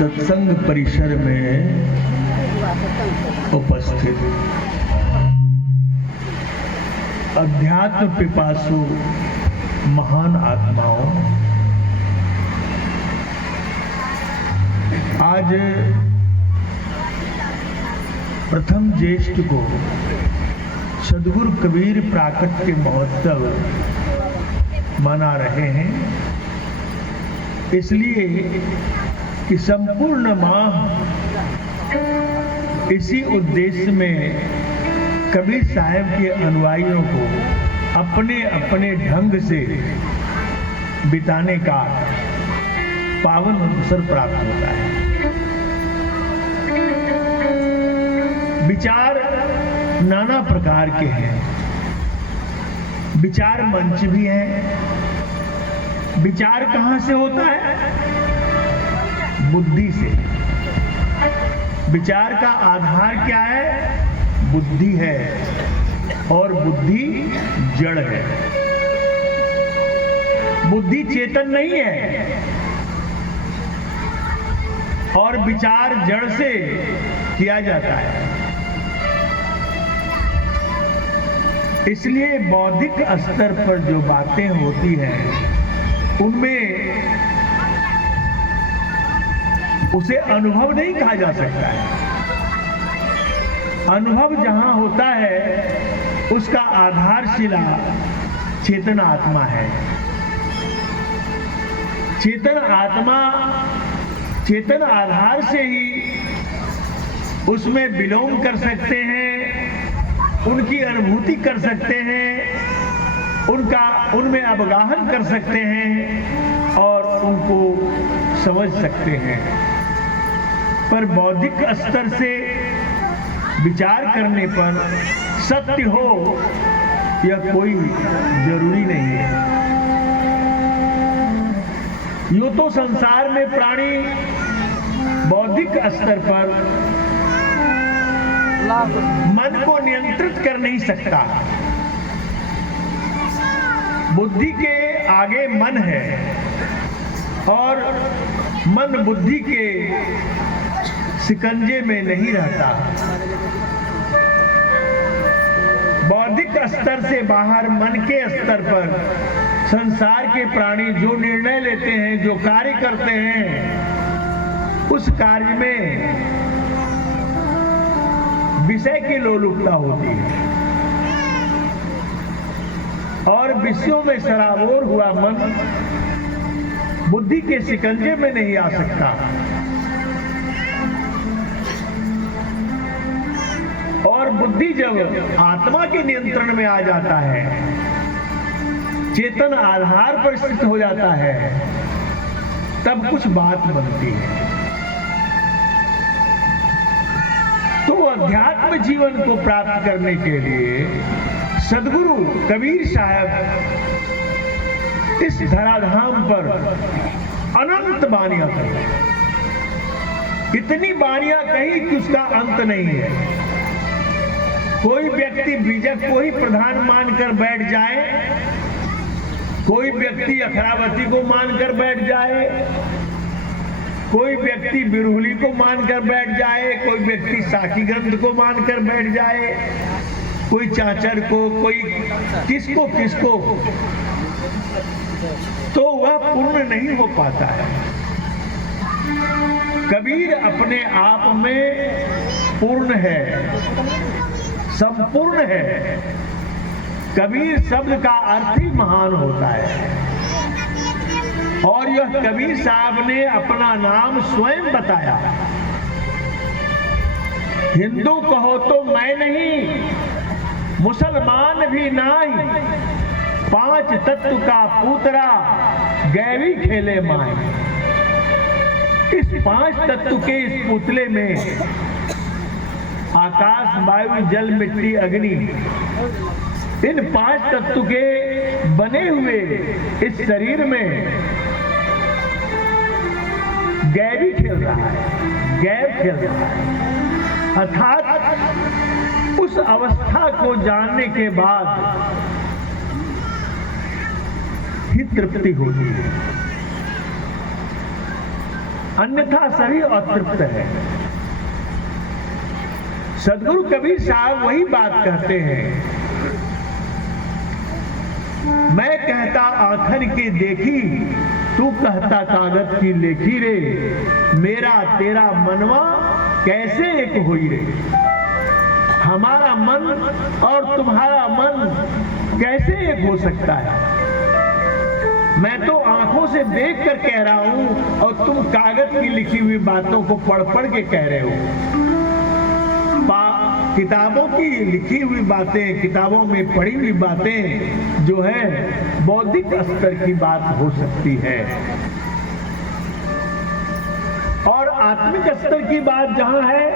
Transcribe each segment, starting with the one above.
सत्संग परिसर में उपस्थित अध्यात्म पिपासु महान आत्माओं, आज प्रथम ज्येष्ठ को सद्गुरु कबीर प्राकट्य महोत्सव मना रहे हैं। इसलिए कि संपूर्ण माह इसी उद्देश्य में कबीर साहब के अनुयायियों को अपने अपने ढंग से बिताने का पावन अवसर प्राप्त होता है। विचार नाना प्रकार के हैं। विचार मंच भी है। विचार कहां से होता है? बुद्धि से। विचार का आधार क्या है? बुद्धि है, और बुद्धि जड़ है। बुद्धि चेतन नहीं है, और विचार जड़ से किया जाता है। इसलिए बौद्धिक स्तर पर जो बातें होती हैं उनमें उसे अनुभव नहीं कहा जा सकता है। अनुभव जहां होता है उसका आधारशिला चेतन आत्मा है। चेतन आधार से ही उसमें बिलोंग कर सकते हैं, उनकी अनुभूति कर सकते हैं, उनमें अवगाहन कर सकते हैं और उनको समझ सकते हैं। पर बौद्धिक स्तर से विचार करने पर सत्य हो यह कोई जरूरी नहीं है। यूं तो संसार में प्राणी बौद्धिक स्तर पर मन को नियंत्रित कर नहीं सकता। बुद्धि के आगे मन है, और मन बुद्धि के शिकंजे में नहीं रहता। बौद्धिक स्तर से बाहर मन के स्तर पर संसार के प्राणी जो निर्णय लेते हैं, जो कार्य करते हैं, उस कार्य में विषय की लोलुपता होती है, और विषयों में सराबोर हुआ मन बुद्धि के शिकंजे में नहीं आ सकता। और बुद्धि जब आत्मा के नियंत्रण में आ जाता है, चेतन आधार पर स्थित हो जाता है, तब कुछ बात बनती है। तो अध्यात्म जीवन को प्राप्त करने के लिए सद्गुरु कबीर साहब इस धराधाम पर अनंत बानियां कही। इतनी बानियां कही कि उसका अंत नहीं है। कोई व्यक्ति बीजक को ही प्रधान मानकर बैठ जाए, कोई व्यक्ति अखरावती को मानकर बैठ जाए, कोई व्यक्ति बिरहुली को मानकर बैठ जाए, कोई व्यक्ति साखी ग्रंथ को मानकर बैठ जाए, कोई चाचर को, कोई किसको, तो वह पूर्ण नहीं हो पाता है। कबीर अपने आप में पूर्ण है, संपूर्ण है। कबीर शब्द का अर्थ ही महान होता है, और यह कबीर साहब ने अपना नाम स्वयं बताया। हिंदू कहो तो मैं नहीं, मुसलमान भी नहीं, 5 तत्व का पूतरा गैवी खेले माए। इस 5 तत्व के इस पुतले में आकाश, वायु, जल, मिट्टी, अग्नि, इन 5 तत्व के बने हुए इस शरीर में गैवी खेल रहा है, गैव खेल रहा है। अर्थात उस अवस्था को जानने के बाद ही तृप्ति होती है। अन्यथा सभी अतृप्त है। सदगुरु कबीर साहब वही बात कहते हैं, मैं कहता आखन के देखी, तू कहता कागज की लेखी रे, मेरा तेरा मनवा कैसे एक होई रे। हमारा मन और तुम्हारा मन कैसे एक हो सकता है। मैं तो आंखों से देखकर कह रहा हूं और तुम कागज की लिखी हुई बातों को पढ़ पढ़ के कह रहे हो। किताबों की लिखी हुई बातें, किताबों में पढ़ी हुई बातें जो है बौद्धिक स्तर की बात हो सकती है, और आत्मिक स्तर की बात जहां है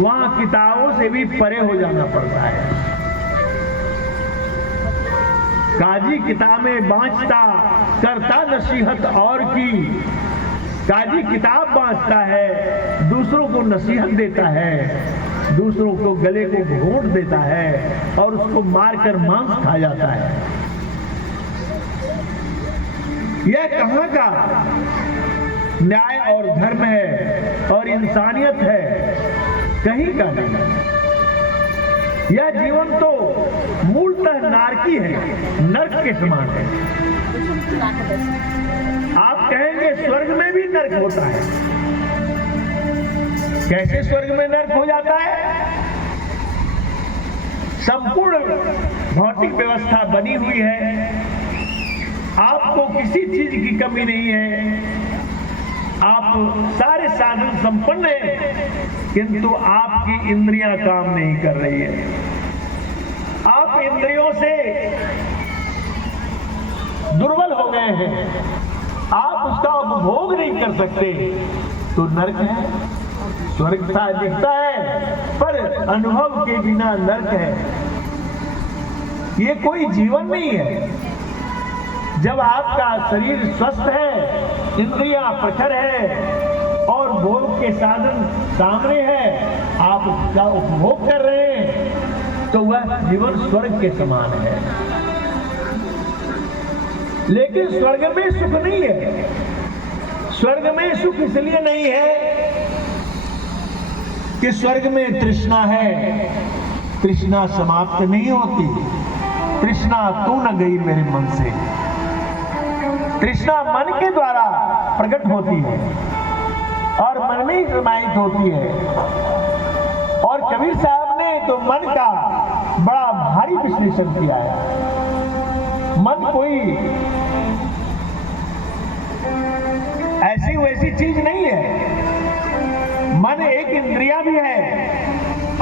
वहां किताबों से भी परे हो जाना पड़ता है। काजी किताबें बांचता, करता नसीहत और की। काजी किताब बांचता है, दूसरों को नसीहत देता है, दूसरों को गले को घोंट देता है और उसको मारकर मांस खा जाता है। यह कहां का न्याय और धर्म है और इंसानियत है, कहीं का नहीं। यह जीवन तो मूलतः नारकी है, नर्क के समान है। आप कहेंगे स्वर्ग में भी नर्क होता है। कैसे स्वर्ग में नर्क हो जाता है? संपूर्ण भौतिक व्यवस्था बनी हुई है, आपको किसी चीज की कमी नहीं है, आप सारे साधन संपन्न हैं, किंतु आपकी इंद्रियां काम नहीं कर रही है। आप इंद्रियों से दुर्बल हो गए हैं, आप उसका उपभोग नहीं कर सकते, तो नर्क है। स्वर्ग सा दिखता है पर अनुभव के बिना नर्क है। ये कोई जीवन नहीं है। जब आपका शरीर स्वस्थ है, इंद्रियां प्रखर है और भोग के साधन सामने है, आप उसका उपभोग कर रहे हैं, तो वह जीवन स्वर्ग के समान है। लेकिन स्वर्ग में सुख नहीं है। स्वर्ग में सुख इसलिए नहीं है कि स्वर्ग में तृष्णा है, तृष्णा समाप्त नहीं होती। तृष्णा तू न गई मेरे मन से। तृष्णा मन के द्वारा प्रकट होती है और मन में ही समाहित होती है। और कबीर साहब ने तो मन का बड़ा भारी विश्लेषण किया है। मन कोई ऐसी वैसी चीज नहीं है। मन एक इंद्रिया भी है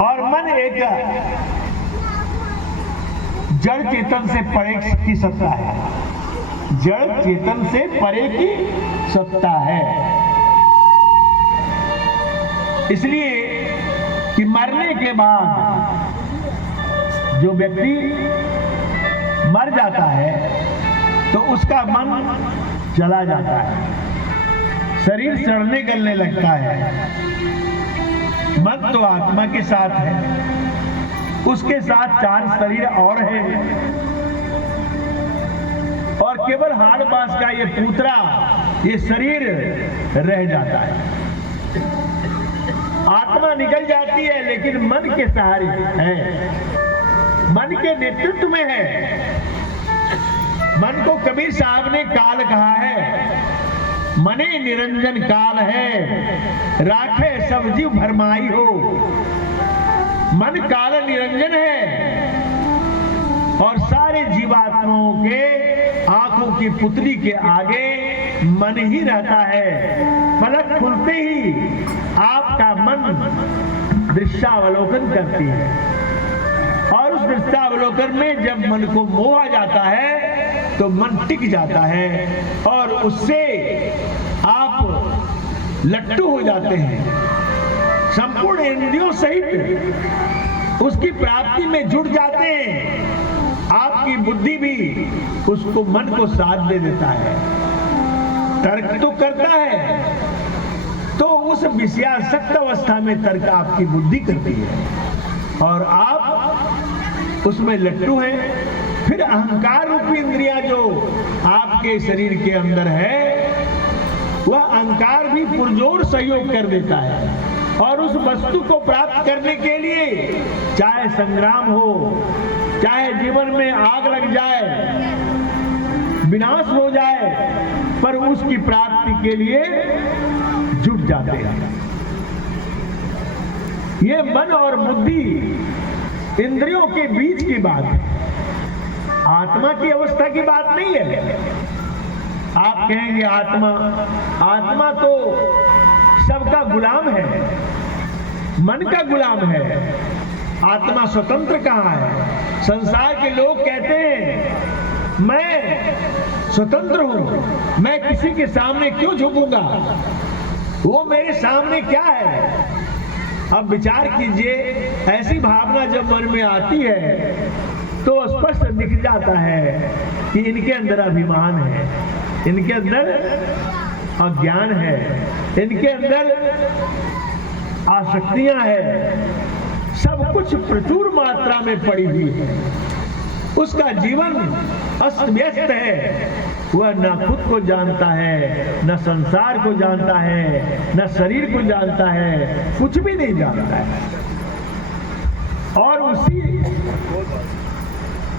और मन एक जड़ चेतन से परे की सत्ता है। जड़ चेतन से परे की सत्ता है। इसलिए कि मरने के बाद जो व्यक्ति मर जाता है तो उसका मन चला जाता है, शरीर सड़ने गलने लगता है। मन तो आत्मा के साथ है, उसके साथ 4 शरीर और हैं और केवल हाड़ मांस का ये पूतरा, ये शरीर रह जाता है। आत्मा निकल जाती है लेकिन मन के सहारे है, मन के नेतृत्व में है। मन को कबीर साहब ने काल कहा है। मने निरंजन काल है, राखे सब जीव भरमाई हो। मन काल निरंजन है और सारे जीवात्माओं के आंखों की पुतली के आगे मन ही रहता है। पलक खुलते ही आपका मन दृश्यावलोकन करती है और उस दृश्यावलोकन में जब मन को मोह आ जाता है तो मन टिक जाता है और उससे आप लट्टू हो जाते हैं। संपूर्ण इंद्रियों सहित उसकी प्राप्ति में जुट जाते हैं। आपकी बुद्धि भी उसको मन को साथ दे देता है। तर्क तो करता है तो उस विषयासक्त अवस्था में तर्क आपकी बुद्धि करती है और आप उसमें लट्टू हैं। फिर अहंकार रूपी इंद्रियां जो आपके शरीर के अंदर है वह अहंकार भी पुरजोर सहयोग कर देता है और उस वस्तु को प्राप्त करने के लिए चाहे संग्राम हो, चाहे जीवन में आग लग जाए, विनाश हो जाए, पर उसकी प्राप्ति के लिए जुट जाते हैं। ये मन और बुद्धि इंद्रियों के बीच की बात है, आत्मा की अवस्था की बात नहीं है। आप कहेंगे आत्मा तो सबका गुलाम है, मन का गुलाम है, आत्मा स्वतंत्र कहाँ है? संसार के लोग कहते हैं मैं स्वतंत्र हूं, मैं किसी के सामने क्यों झुकूंगा, वो मेरे सामने क्या है? अब विचार कीजिए, ऐसी भावना जब मन में आती है तो स्पष्ट दिख जाता है कि इनके अंदर अभिमान है, इनके अंदर अज्ञान है, इनके अंदर आसक्तियां हैं, सब कुछ प्रचुर मात्रा में पड़ी हुई है। उसका जीवन अस्त व्यस्त है, वह न खुद को जानता है, न संसार को जानता है, न शरीर को जानता है, कुछ भी नहीं जानता है। और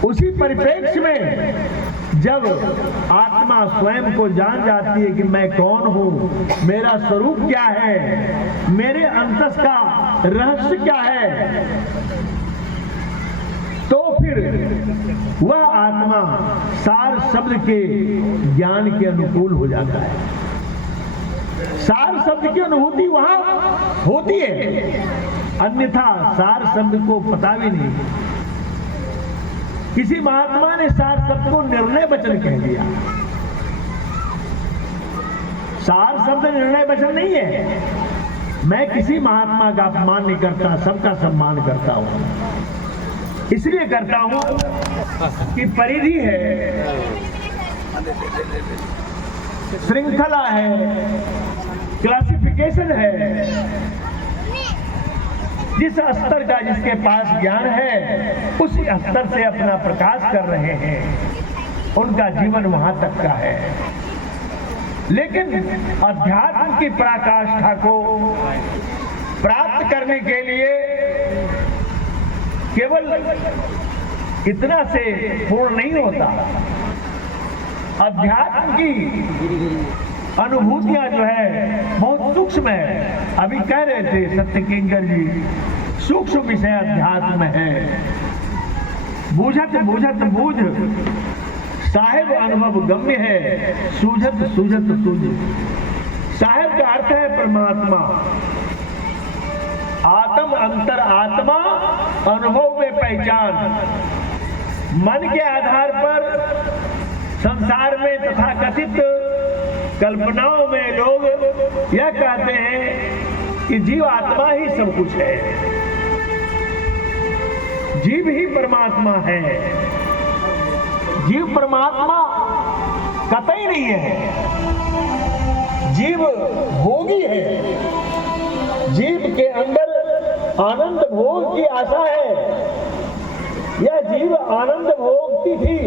उसी परिप्रेक्ष्य में जब आत्मा स्वयं को जान जाती है कि मैं कौन हूं, मेरा स्वरूप क्या है, मेरे अंतस का रहस्य क्या है, तो फिर वह आत्मा सार शब्द के ज्ञान के अनुकूल हो जाता है। सार शब्द की अनुभूति वहां होती है, अन्यथा सार शब्द को पता भी नहीं। किसी महात्मा ने सार शब्द को निर्णय वचन कह दिया। सार शब्द निर्णय वचन नहीं है। मैं किसी महात्मा का अपमान नहीं करता, सबका सम्मान करता हूं। इसलिए करता हूं कि परिधि है, श्रृंखला है, क्लासिफिकेशन है। जिस स्तर का जिसके पास ज्ञान है, उस स्तर से अपना प्रकाश कर रहे हैं, उनका जीवन वहां तक का है। लेकिन अध्यात्म की पराकाष्ठा को प्राप्त करने के लिए केवल इतना से पूर्ण नहीं होता। अध्यात्म की अनुभूतियां जो है बहुत सूक्ष्म है। अभी कह रहे थे सत्यकिंकर जी, सूक्ष्म विषय अध्यात्म है। बूझत बूझत बूझ साहेब अनुभव गम्य है, सूझत सूझत सूझ। साहेब का अर्थ है परमात्मा, आत्म अंतर आत्मा अनुभव में पहचान। मन के आधार पर संसार में तथाकथित कल्पनाओं में लोग यह कहते हैं कि जीव आत्मा ही सब कुछ है, जीव ही परमात्मा है। जीव परमात्मा कतई नहीं है, जीव भोगी है। जीव के अंदर आनंद भोग की आशा है। यह जीव आनंद भोगती थी,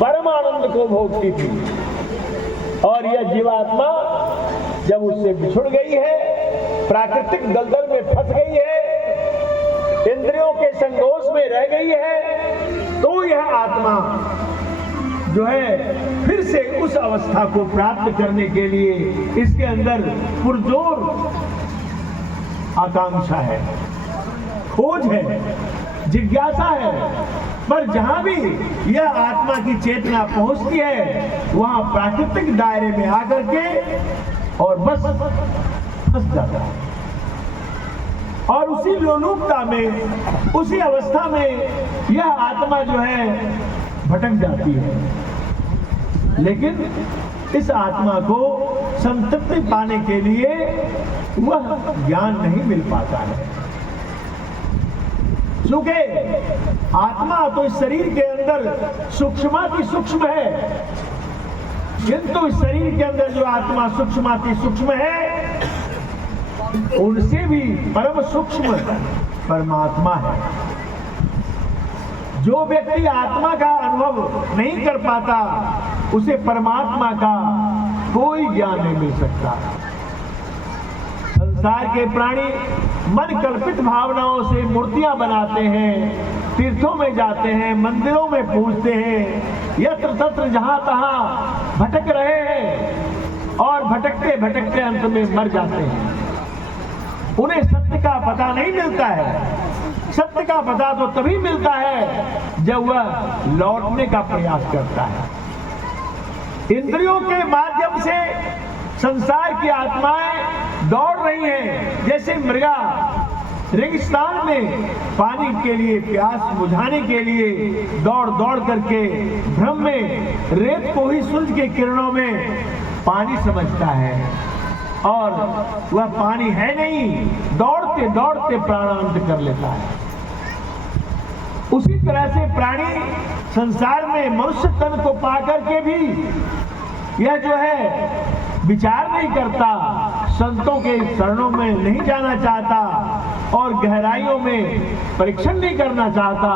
परम आनंद को भोगती थी, और यह जीवात्मा जब उससे बिछुड़ गई है, प्राकृतिक दलदल में फंस गई है, इंद्रियों के संघोष में रह गई है, तो यह आत्मा जो है फिर से उस अवस्था को प्राप्त करने के लिए इसके अंदर पुरजोर आकांक्षा है, खोज है, जिज्ञासा है। पर जहां भी यह आत्मा की चेतना पहुंचती है, वहां प्राकृतिक दायरे में आकर के और बस फंस जाता है, और उसी लोलुपता में, उसी अवस्था में यह आत्मा जो है भटक जाती है। लेकिन इस आत्मा को संतृप्ति पाने के लिए वह ज्ञान नहीं मिल पाता है, क्योंकि आत्मा तो इस शरीर के अंदर सूक्ष्माति सूक्ष्म है, किंतु इस शरीर के अंदर जो आत्मा सूक्ष्माति सूक्ष्म है, उनसे भी परम सूक्ष्म परमात्मा है। जो व्यक्ति आत्मा का अनुभव नहीं कर पाता, उसे परमात्मा का कोई ज्ञान नहीं मिल सकता। संसार के प्राणी मन कल्पित भावनाओं से मूर्तियां बनाते हैं, तीर्थों में जाते हैं, मंदिरों में पूजते हैं, यत्र तत्र जहां तहां भटक रहे हैं और भटकते भटकते अंत में मर जाते हैं। उन्हें सत्य का पता नहीं मिलता है। सत्य का पता तो तभी मिलता है जब वह लौटने का प्रयास करता है। इंद्रियों के माध्यम से संसार की आत्माएं दौड़ रही हैं, जैसे मृगा रेगिस्तान में पानी के लिए, प्यास बुझाने के लिए दौड़ दौड़ करके भ्रम में रेत को ही सूरज के किरणों में पानी समझता है और वह पानी है नहीं, दौड़ते दौड़ते प्राणांत कर लेता है। उसी तरह से प्राणी संसार में मनुष्य तन को पाकर के भी यह जो है विचार नहीं करता, संतों के शरणों में नहीं जाना चाहता और गहराइयों में परीक्षण नहीं करना चाहता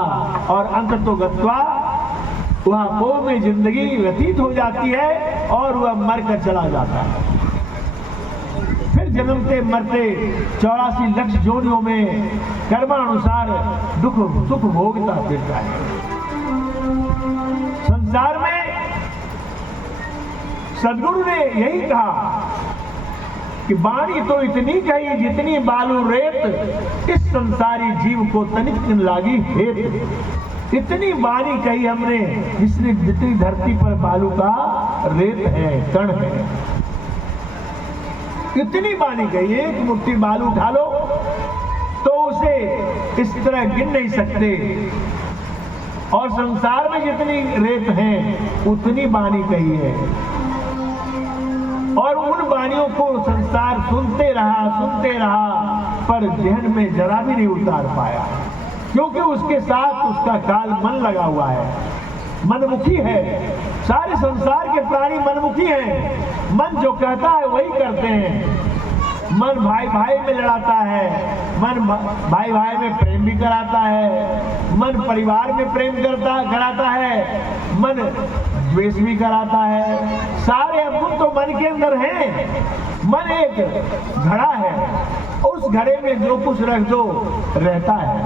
और अंततोगत्वा वह मोह में जिंदगी व्यतीत हो जाती है और वह मर कर चला जाता है। फिर जन्मते मरते 84 लाख जोनियों में कर्मानुसार दुख सुख भोगता फिरता है। संसार में सदगुरु ने यही कहा कि वाणी तो इतनी कही जितनी बालू रेत, इस संसारी जीव को तनिक न लागी हेत। इतनी वाणी कही हमने जिसने जितनी धरती पर बालू का रेत है, कण है, इतनी वाणी कही। एक मुट्ठी बालू उठा लो तो उसे इस तरह गिन नहीं सकते। और संसार में जितनी रेत है उतनी वाणी कही है और उन वाणियों को संसार सुनते रहा पर जहन में जरा भी नहीं उतार पाया, क्योंकि उसके साथ उसका काल मन लगा हुआ है, मनमुखी है। सारे संसार के प्राणी मनमुखी हैं। मन जो कहता है वही करते हैं। मन भाई भाई में लड़ाता है, मन भाई भाई में प्रेम भी कराता है, मन परिवार में प्रेम कराता है, मन द्वेष भी कराता है। सारे अवगुण तो मन के अंदर हैं। मन एक घड़ा है, उस घड़े में जो कुछ रख दो रहता है।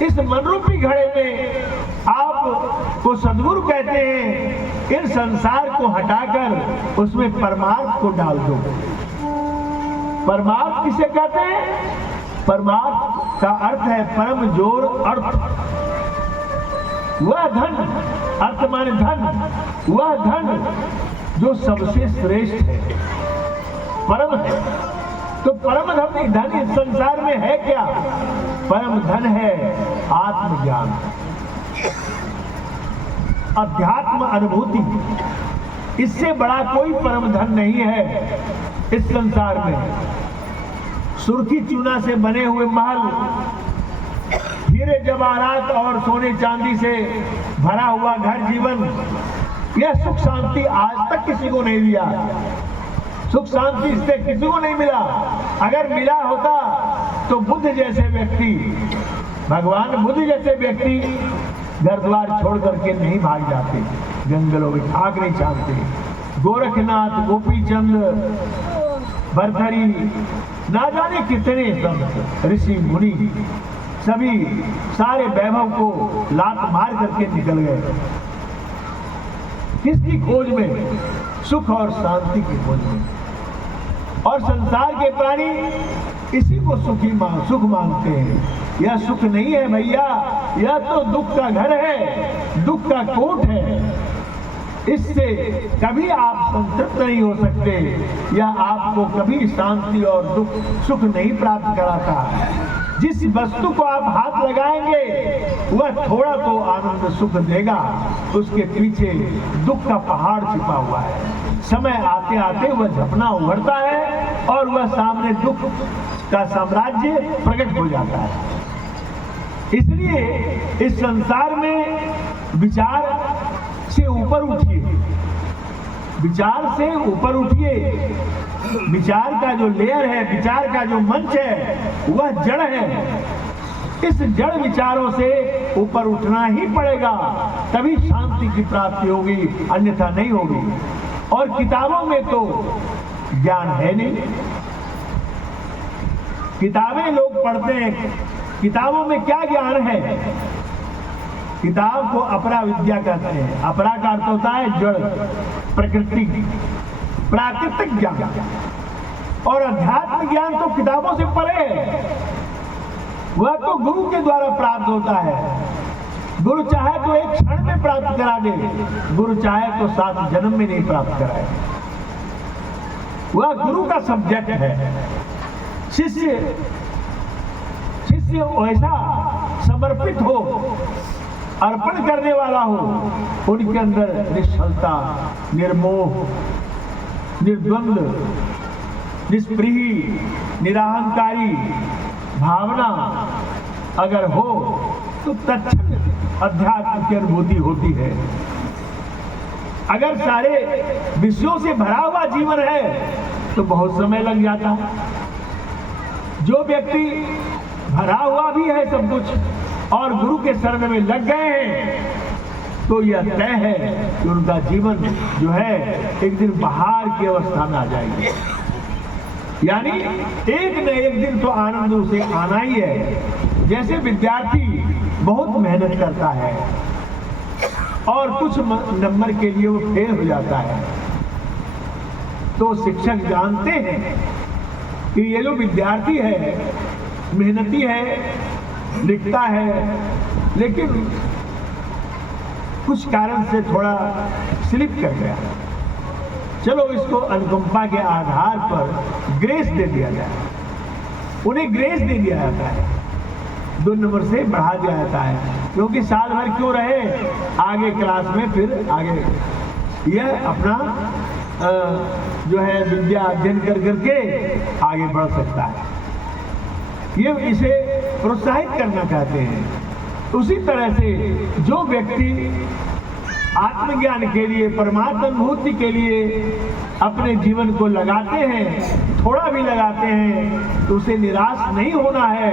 इस मनरूपी घड़े में आप को सदगुरु कहते हैं, इन संसार को हटाकर उसमें परमार्थ को डाल दो। परमार्थ किसे कहते हैं? परमार्थ का अर्थ है परम जोर अर्थ। वह धन, अर्थ माने धन, वह धन जो सबसे श्रेष्ठ है, परम है। तो परम धन इस संसार में है क्या? परम धन है आत्मज्ञान, अध्यात्म अनुभूति। इससे बड़ा कोई परम धन नहीं है इस संसार में। सुर्खी चूना से बने हुए महल, हीरे जवाहरात और सोने चांदी से भरा हुआ घर जीवन, यह सुख शांति आज तक किसी को नहीं दिया। सुख शांति इससे किसी को नहीं मिला। अगर मिला होता तो बुद्ध जैसे व्यक्ति, भगवान बुद्ध जैसे व्यक्ति घर द्वार छोड़ करके नहीं भाग जाते, जंगलों में आग नहीं चाहते। गोरखनाथ, गोपी चंद, भरथरी, ना जाने कितने संत, ऋषि मुनि, सभी सारे वैभव को लात मार करके निकल गए। किसकी खोज में? सुख और शांति की खोज में। और संसार के प्राणी इसी को सुख मानते हैं। यह सुख नहीं है भैया, यह तो दुख का घर है, दुख का कोट है। इससे कभी आप संतृप्त नहीं हो सकते, यह आपको कभी शांति और सुख नहीं प्राप्त कराता। जिस वस्तु को आप हाथ लगाएंगे वह थोड़ा तो आनंद सुख देगा, उसके पीछे दुख का पहाड़ छिपा हुआ है। समय आते आते वह झपना उभरता है और वह सामने दुख का साम्राज्य प्रकट हो जाता है। इसलिए इस संसार में विचार से ऊपर उठिए, विचार से ऊपर उठिए। विचार का जो लेयर है, विचार का जो मंच है, वह जड़ है। इस जड़ विचारों से ऊपर उठना ही पड़ेगा, तभी शांति की प्राप्ति होगी, अन्यथा नहीं होगी। और किताबों में तो ज्ञान है नहीं। किताबें लोग पढ़ते हैं, किताबों में क्या ज्ञान है? किताब को अपरा विद्या कहते हैं। अपरा का अर्थ होता है जड़, प्रकृति, प्राकृतिक ज्ञान। और अध्यात्म ज्ञान तो किताबों से परे है, वह तो गुरु के द्वारा प्राप्त होता है। गुरु चाहे तो एक क्षण में प्राप्त करा दे, गुरु चाहे तो 7 जन्म में नहीं प्राप्त कराए। वह गुरु का सब्जेक्ट है। शिष्य वैसा समर्पित हो, अर्पण करने वाला हो, उनके अंदर निश्चलता, निर्मोह, निर्द्वंद, निष्प्रिय, निराहंकारी भावना अगर हो तो तत्क्षण अध्यात्म की अनुभूति होती है। अगर सारे विषयों से भरा हुआ जीवन है तो बहुत समय लग जाता है। जो व्यक्ति भरा हुआ भी है सब कुछ और गुरु के शरण में लग गए हैं तो यह तय है कि उनका जीवन जो है एक दिन बाहर की अवस्था में आ जाएगी। यानी एक न एक दिन तो आनंद उसे आना ही है। जैसे विद्यार्थी बहुत मेहनत करता है और कुछ नंबर के लिए वो फेल हो जाता है, तो शिक्षक जानते हैं कि ये जो विद्यार्थी है मेहनती है, लिखता है, लेकिन कुछ कारण से थोड़ा स्लिप कर गया, चलो इसको अनुकंपा के आधार पर ग्रेस दे दिया जाए। उन्हें ग्रेस दे दिया जाता है, 2 नंबर से बढ़ा दिया जाता है, क्योंकि साल भर क्यों रहे, आगे क्लास में फिर आगे यह अपना जो है विद्या अध्ययन कर करके आगे बढ़ सकता है। ये इसे प्रोत्साहित करना चाहते हैं। उसी तरह से जो व्यक्ति आत्मज्ञान के लिए, परमात्मा अनुभूति के लिए अपने जीवन को लगाते हैं, थोड़ा भी लगाते हैं, तो उसे निराश नहीं होना है।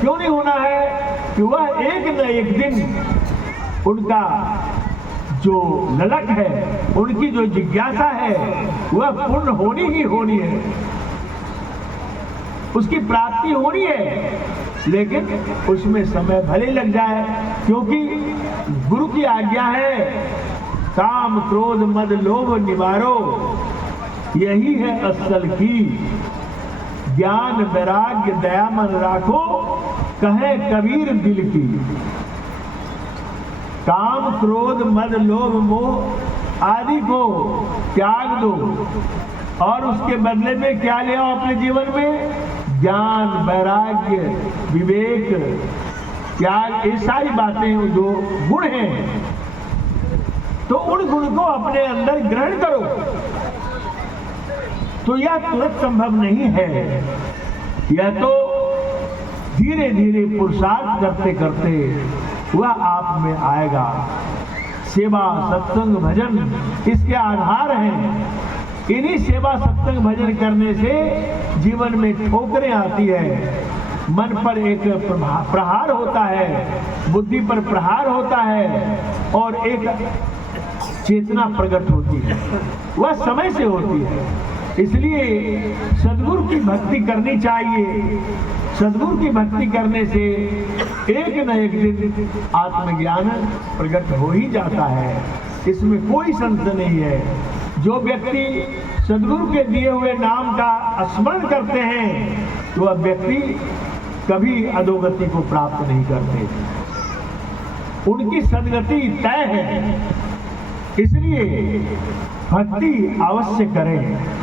क्यों नहीं होना है? कि वह एक न एक दिन उनका जो ललक है, उनकी जो जिज्ञासा है, वह पूर्ण होनी ही होनी है, उसकी प्राप्ति होनी है। लेकिन उसमें समय भले लग जाए, क्योंकि गुरु की आज्ञा है काम क्रोध मद लोभ निवारो, यही है असल की, ज्ञान वैराग्य दया मन राखो, कहे कबीर दिल की। काम क्रोध मद लोभ मोह आदि को त्याग दो और उसके बदले में क्या ले आओ अपने जीवन में? ज्ञान, वैराग्य, विवेक, त्याग, ये सारी बातें जो गुण हैं, तो उन गुण को अपने अंदर ग्रहण करो। तो यह तुरंत संभव नहीं है, यह तो धीरे धीरे पुरुषार्थ करते करते वह आप में आएगा। सेवा, सत्संग, भजन इसके आधार हैं। इन्हीं सेवा, सत्संग, भजन करने से जीवन में ठोकरें आती है, मन पर एक प्रहार होता है, बुद्धि पर प्रहार होता है और एक चेतना प्रकट होती है, वह समय से होती है। इसलिए सद्गुरु की भक्ति करनी चाहिए। सद्गुरु की भक्ति करने से एक न एक दिन आत्मज्ञान प्रकट हो ही जाता है, इसमें कोई संशय नहीं है। जो व्यक्ति सद्गुरु के दिए हुए नाम का स्मरण करते हैं, वह व्यक्ति कभी अधोगति को प्राप्त नहीं करते, उनकी सद्गति तय है। इसलिए भक्ति अवश्य करें।